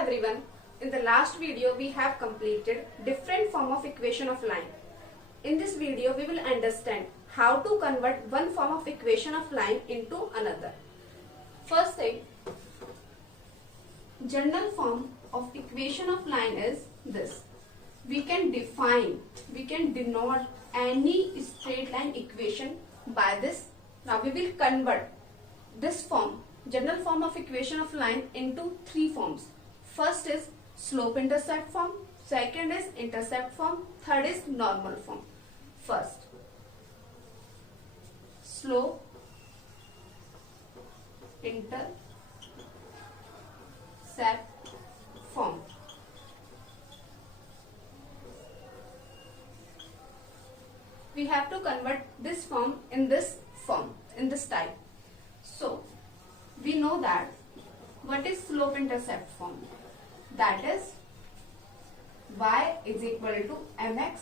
everyone. In the last video we have completed different form of equation of line. In this video we will understand how to convert one form of equation of line into another. First thing, general form of equation of line is this. We can denote any straight line equation by this. Now we will convert this form, general form of equation of line, into three forms. First is slope intercept form, second is intercept form, third is normal form. First, slope intercept form. We have to convert this form in this type. So we know that what is slope intercept form? That is y is equal to mx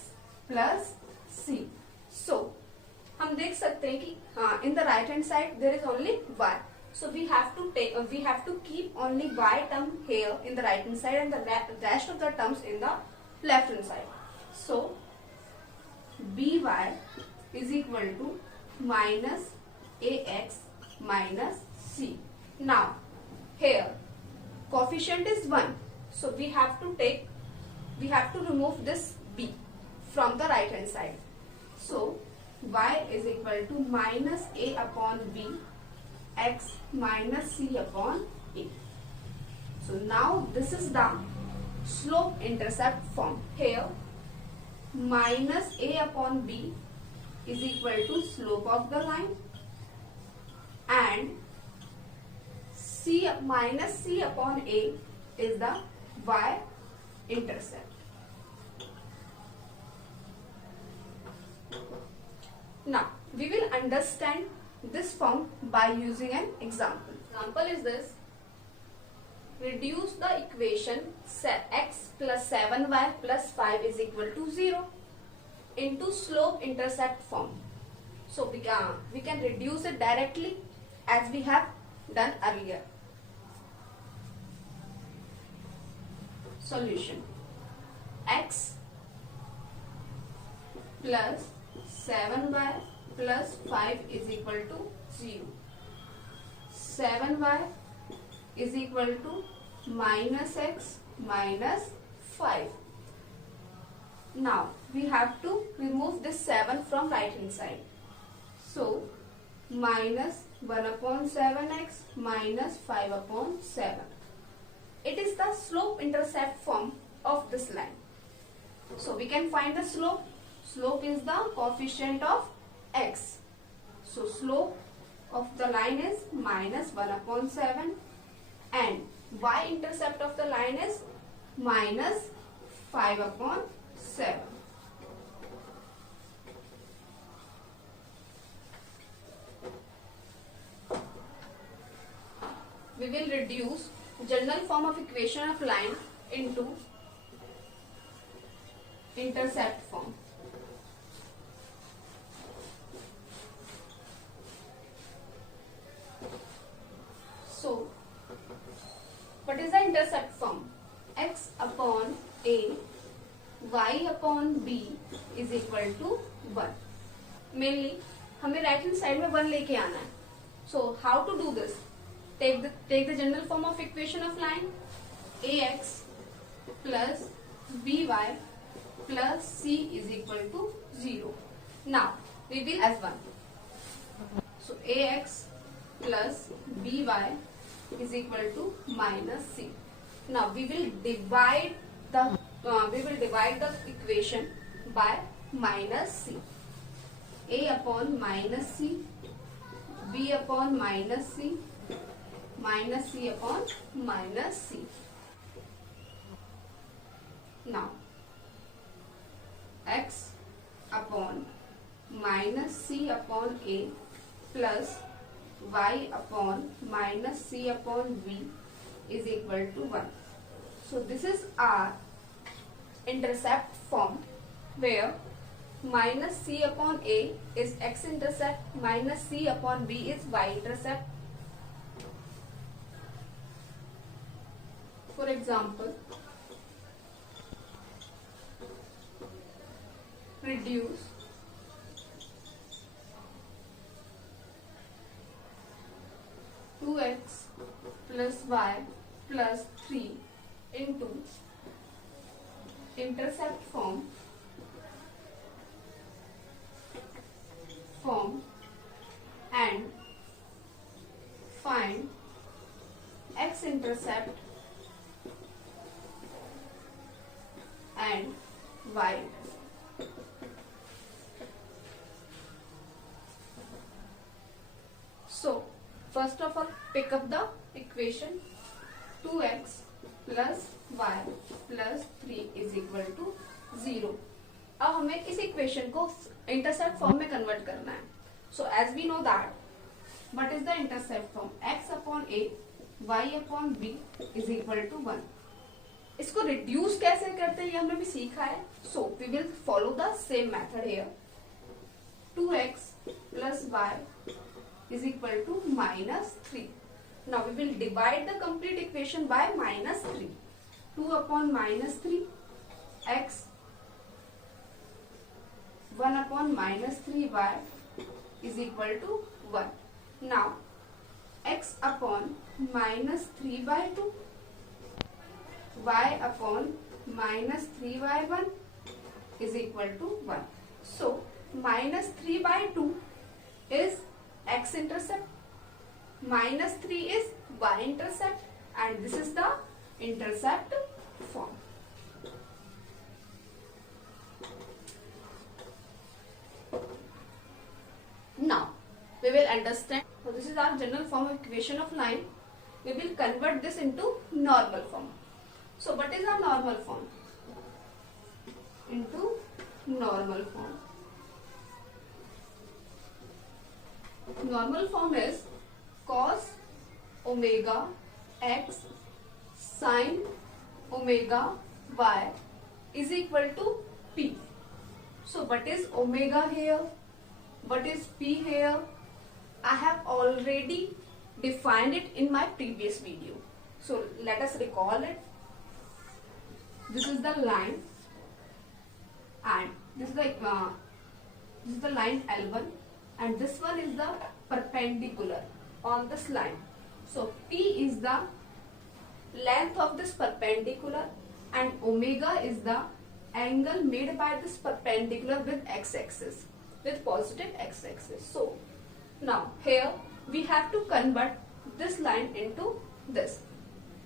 plus c. So हम देख सकते हैं कि in the right hand side there is only y. So we have to keep only y term here in the right hand side and the rest of the terms in the left hand side. So by is equal to minus ax minus c. Now here coefficient is 1, so we have to remove this b from the right hand side. So y is equal to minus a upon b, x minus c upon a. So now this is the slope intercept form. Here minus a upon b is equal to slope of the line, and c minus c upon a is the y intercept. Now we will understand this form by using an example. Example is this. Reduce the equation x plus 7y plus 5 is equal to 0 into slope intercept form. So we can reduce it directly as we have done earlier. Solution: x plus 7y plus 5 is equal to 0. 7y is equal to minus x minus 5. Now we have to remove this 7 from right hand side. So minus 1 upon 7x minus 5 upon 7. It is the slope intercept form of this line. So we can find the slope. Slope is the coefficient of x. So slope of the line is minus 1 upon 7 and y-intercept of the line is minus 5 upon 7. We will reduce general form of equation of line into intercept form. So what is the intercept form? X upon a, y upon b is equal to 1. Mainly हमें right hand side में 1 लेके आना है. So how to do this? Take the general form of equation of line. Ax plus by plus c is equal to 0. Now we will as 1. So ax plus by is equal to minus c. Now we will divide the equation by minus c. A upon minus c, b upon minus c, minus c upon minus c. Now x upon minus c upon a plus y upon minus c upon b is equal to 1. So this is our intercept form, where minus c upon a is x intercept, minus c upon b is y intercept, For example, reduce 2x plus y plus 3 into intercept form and find x-intercept and y. So first of all, pick up the equation. 2x plus y plus 3 is equal to 0. अब हमें इस equation को intercept form में convert करना है. So as we know that what is the intercept form, x upon a y upon b is equal to 1. इसको reduce कैसे करते हैं ये हमने भी सीखा है. So we will follow the same method here. 2x plus y is equal to minus 3. Now we will divide the complete equation by minus 3. 2 upon minus 3 x 1 upon minus 3y is equal to 1. Now x upon minus 3 by 2 y upon minus 3y1 is equal to 1. So minus 3 by 2 is x-intercept, minus 3 is y-intercept, and this is the intercept form. Now we will understand. So this is our general form of equation of line. We will convert this into normal form. So what is our normal form? Into normal form. Normal form is cos omega x sin omega y is equal to p. So what is omega here? What is p here? I have already defined it in my previous video. So let us recall it. This is the line and this is the line L1. And this one is the perpendicular on this line. So P is the length of this perpendicular and omega is the angle made by this perpendicular with x-axis, with positive x-axis. So now here we have to convert this line into this.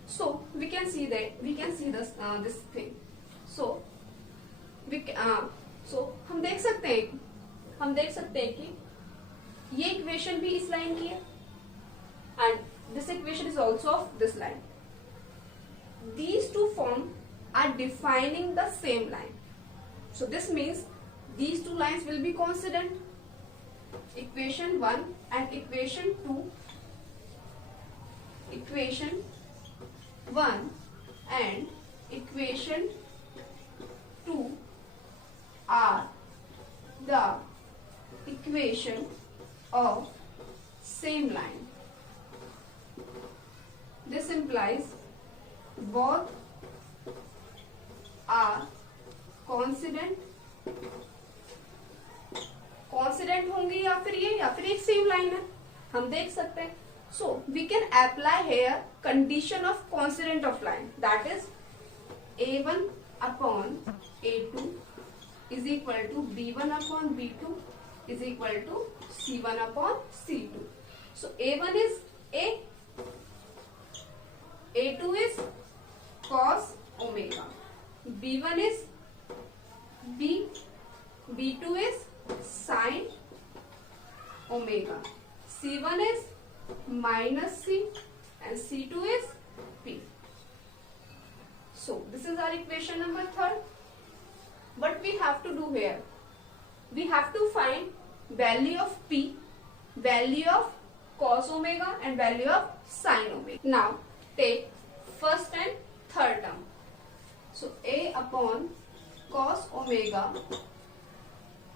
So we can see this this thing. So हम देख सकते हैं कि ये equation भी इस line की है and this equation is also of this line. These two forms are defining the same line. So this means these two lines will be coincident. Equation 1 and equation 2. Equation 1 and equation 2 are the equation of same line. This implies both are coincident होंगी या फिर एक same line है, हम देख सकते हैं. So we can apply here condition of coincident of line, that is a1 upon a2 is equal to b1 upon b2 is equal to c1 upon c2. So a1 is a, a2 is cos omega, b1 is b, b2 is sin omega, c1 is minus c and c2 is p. So this is our equation number 3rd. What we have to do here? We have to find value of p, value of cos omega and value of sin omega. Now take first and third term. So a upon cos omega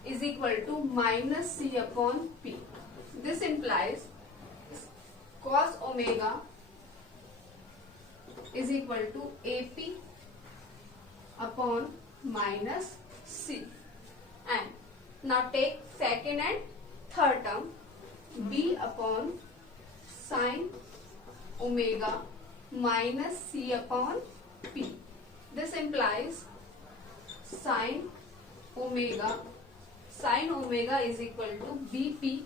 is equal to minus c upon p. This implies cos omega is equal to AP upon minus C. And now take second and third term, B upon sine omega minus C upon P. This implies sine omega is equal to BP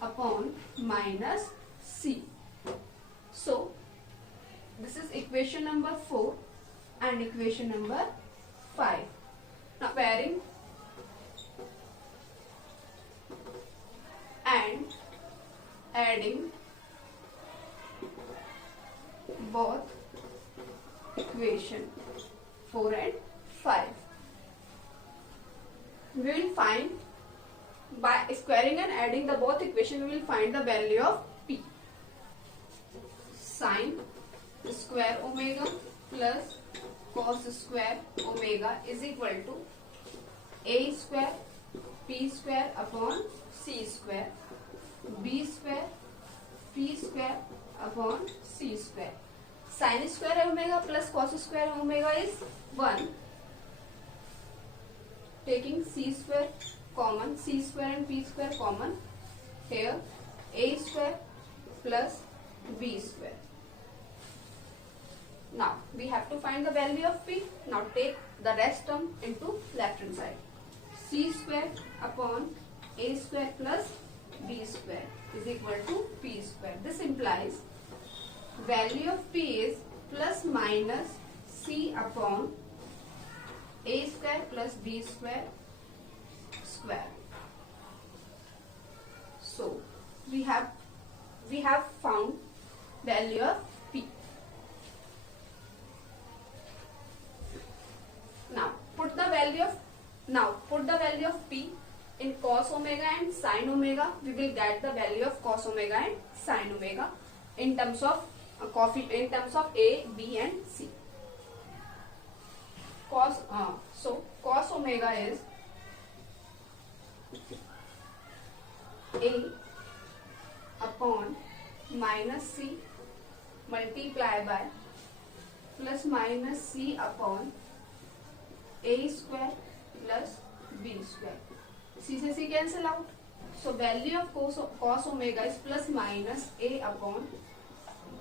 upon minus C. So this is equation number 4 and equation number 5. Now pairing and adding both equation 4 and 5. We will find, by squaring and adding the both equation, we will find the value of P. Sine square omega plus cos square omega is equal to A square P square upon C square, B square P square upon C square. Sin square omega plus cos square omega is 1. Taking C square common, C square and P square common, here A square plus B square. Now we have to find the value of P. Now take the rest term into left hand side. C square upon A square plus B square is equal to P square. This implies value of P is plus minus C upon A square plus B square square. So we have found value of P. Now put the value of P in cos omega and sin omega. We will get the value of cos omega and sin omega in terms of A, B and C. Cos omega is A upon minus C multiply by plus minus C upon A square plus B square. C से C cancel out. So value of cos omega is plus minus A upon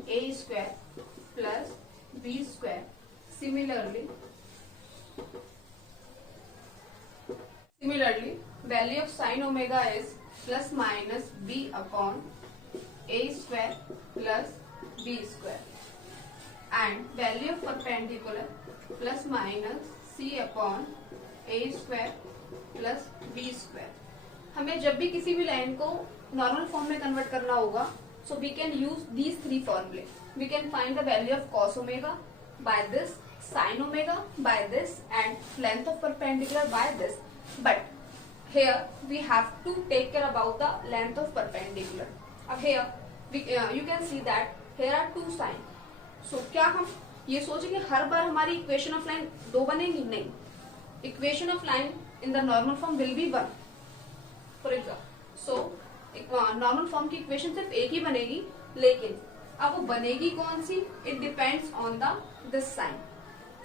A square plus B square. Similarly, value of sin omega is plus minus B upon A square plus B square. And value of perpendicular plus minus C upon A square plus B square. हमें जब भी किसी भी line को normal form में convert करना होगा, so we can use these three formulae. We can find the value of cos omega by this, sin omega by this, and length of perpendicular by this. But here we have to take care about the length of perpendicular. अब here you can see that here are two sine. So क्या हम ये सोचेंगे हर बार हमारी equation of line दो बनेंगी? नहीं. Equation of line in the normal form will be 1. For example, so normal form की इक्वेशन सिर्फ एक ही बनेगी, लेकिन अब वो बनेगी कौन सी? It depends on the this sign.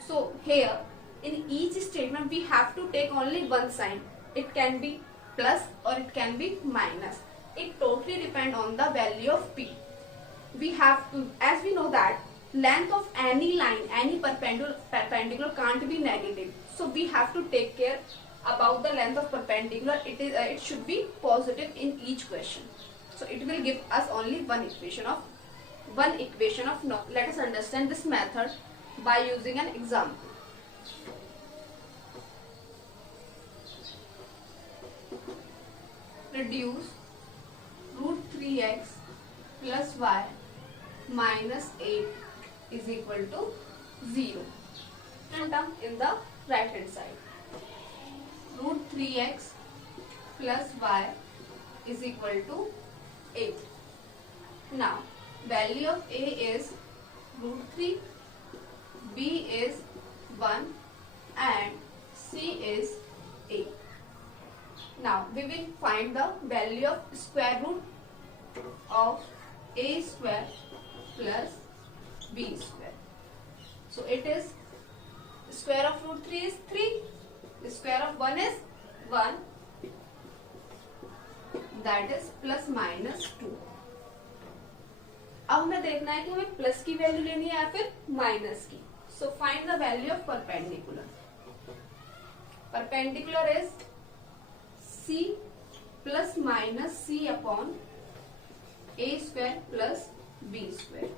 So here in each statement we have to take only one sign. It can be plus और it can be minus. It totally depend on the value of P. We have to, as we know that length of any line, any perpendicular can't be negative. So we have to take care about the length of perpendicular. It should be positive in each question. So it will give us only one equation of no. Let us understand this method by using an example. Reduce root 3x plus y minus 8 is equal to 0. And term in the right hand side. Root 3x plus y is equal to 8. Now value of a is root 3, b is 1 and c is 8. Now we will find the value of square root of a square plus b square. So it is square of root 3 is 3, the square of 1 is 1, that is plus minus 2. अब हमें देखना है कि हमें plus की value लेनी है या फिर माइनस की. So find the value of perpendicular. Perpendicular is c plus minus c upon a square plus b square.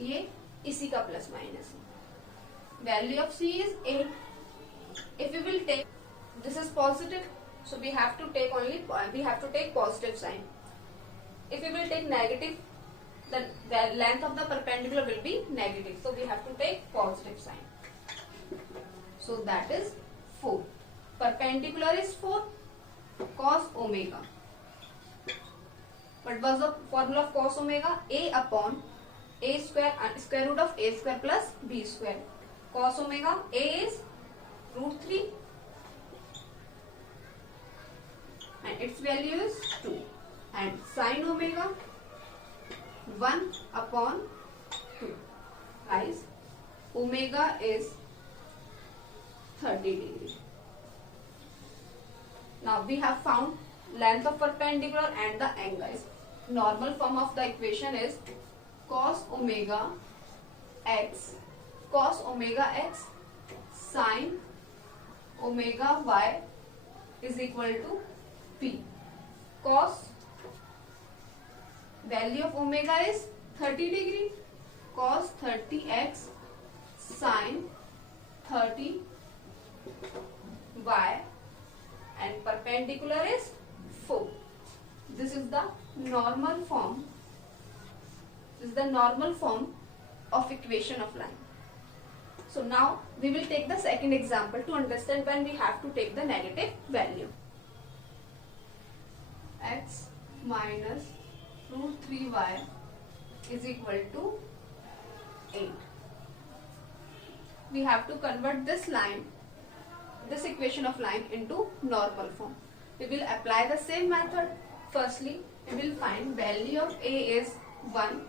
ये इसी का प्लस माइनस है. Value of c is 8. If you will take this is positive, so we have to take positive sign. If we will take negative, the length of the perpendicular will be negative, so we have to take positive sign. So that is 4. Perpendicular is 4 cos omega. What was the formula of cos omega? A upon a square, square root of a square plus b square. Cos omega, a is root 3 and its value is 2, and sin omega 1 upon 2. Guys, omega is 30 degree. Now we have found length of perpendicular and the angles. Normal form of the equation is cos omega x sin omega y is equal to P. Cos value of omega is 30 degree, cos 30x sin 30 y, and perpendicular is 4. This is the normal form. This is the normal form of equation of line. So now we will take the second example to understand when we have to take the negative value. X minus root 3y is equal to 8. We have to convert this equation of line into normal form. We will apply the same method. Firstly, we will find value of a is 1,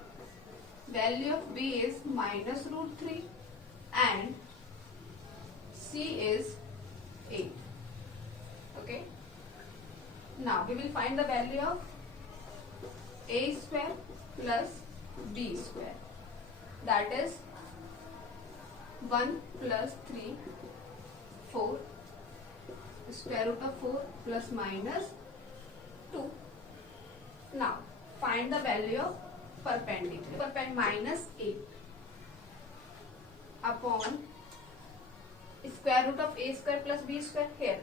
value of b is minus root 3, and c is 8. Okay. Now we will find the value of a square plus b square, that is 1 plus 3, 4, square root of 4 plus minus 2. Now find the value of perpendicular. Minus 8 upon square root of a square plus b square. Here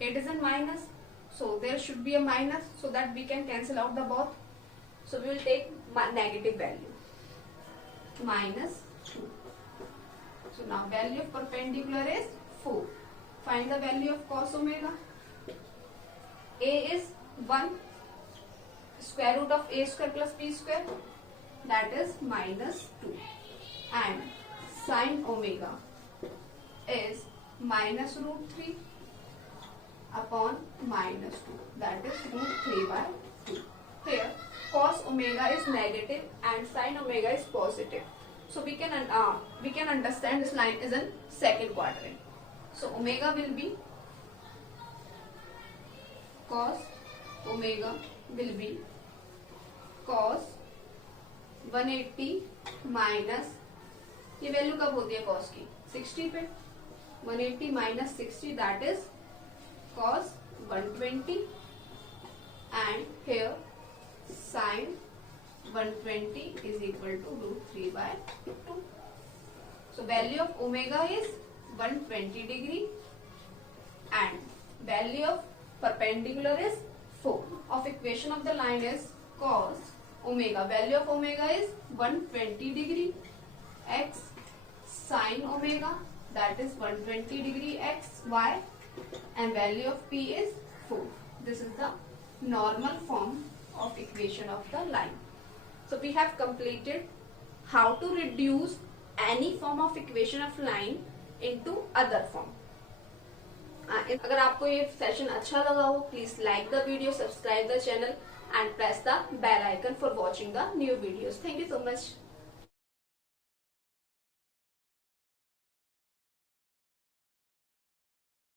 8 is in minus, so there should be a minus, so that we can cancel out the both. So we will take negative value, minus 2. So now value of perpendicular is 4. Find the value of cos omega. A is 1, square root of a square plus b square, that is minus 2, and sin omega is minus root 3 upon minus 2, that is root 3 by 2. Here cos omega is negative and sin omega is positive, so we can understand this line is in second quadrant. So omega will be, cos omega will be cos 180 minus, ये value कब होती है cos की? 60 पे. 180 minus 60, that is cos 120, and here sin 120 is equal to root 3 by 2. So value of omega is 120 degree and value of perpendicular is 4. Of equation of the line is cos omega, value of omega is 120 degree, x sin omega, that is 120 degree x y, and value of p is 4. This is the normal form of equation of the line. So we have completed how to reduce any form of equation of line into other form. अगर आपको ये session अच्छा लगा हो, please like the video, subscribe the channel and press the bell icon for watching the new videos. Thank you so much.